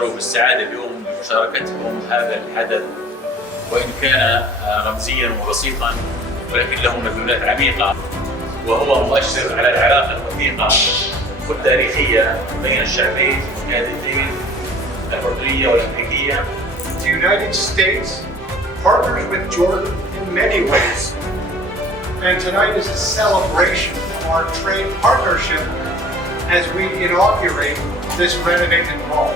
شعروا بالسعادة اليوم بمشاركتهم هذا الحدث، وإن كان رمزيا وبسيطا ولكن له مدلولات عميقة، وهو مؤشر على العلاقة الوثيقة والتاريخية بين الشعبين القيادتين الأردنية والأمريكية. The United States partners with Jordan in many ways, and tonight is a celebration of our trade partnership as we inaugurate this renovated mall.